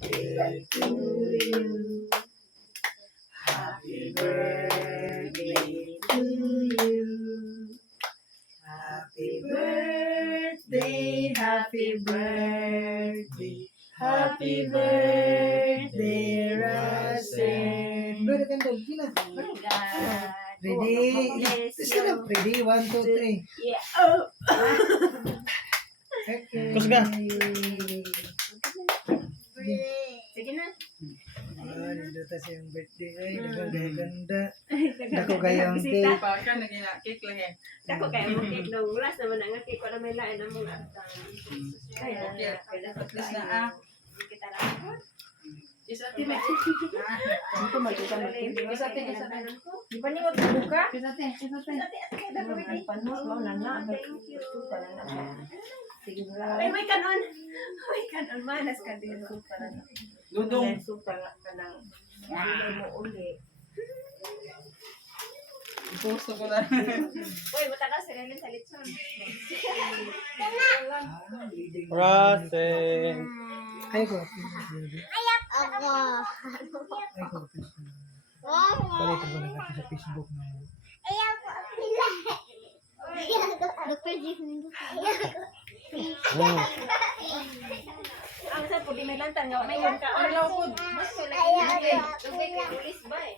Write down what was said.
birthday to you. Happy birthday to you. Happy birthday, happy birthday, happy birthday, Russell. Good, candle. Kila. Ready? Sige, ready. 1, 2, 3. Yeah. Oh. Okay. Kusga. Sige na. Ah, dito tayo sa yung birthday. Ay, ganda. Dako kayong cake. Baka naging cake lang eh. Dako kayo mo cake no. Ulas naman ang cake ko na may lain ang mga atang. Kaya At least na kita lang. Isa ate may. Ito magkita na Isa ate. Di pa niyo magbuka? Isa ate. Thank you. Sige na. Ay, may kanon. May kanon. Manas ka din. Dudong. Super ka lang. Hindi mo uli. Gusto ko na. Uy, matakas si Relin sa litson. Russell. Ay, ko. Ako. Ay, ko. Wow. Palit ko na sa Facebook na. Ayaw ko. Nagpwede Ang sa po, di may lantan nga. May yung ka. Ano po? Ayaw ko. Ulis ba eh.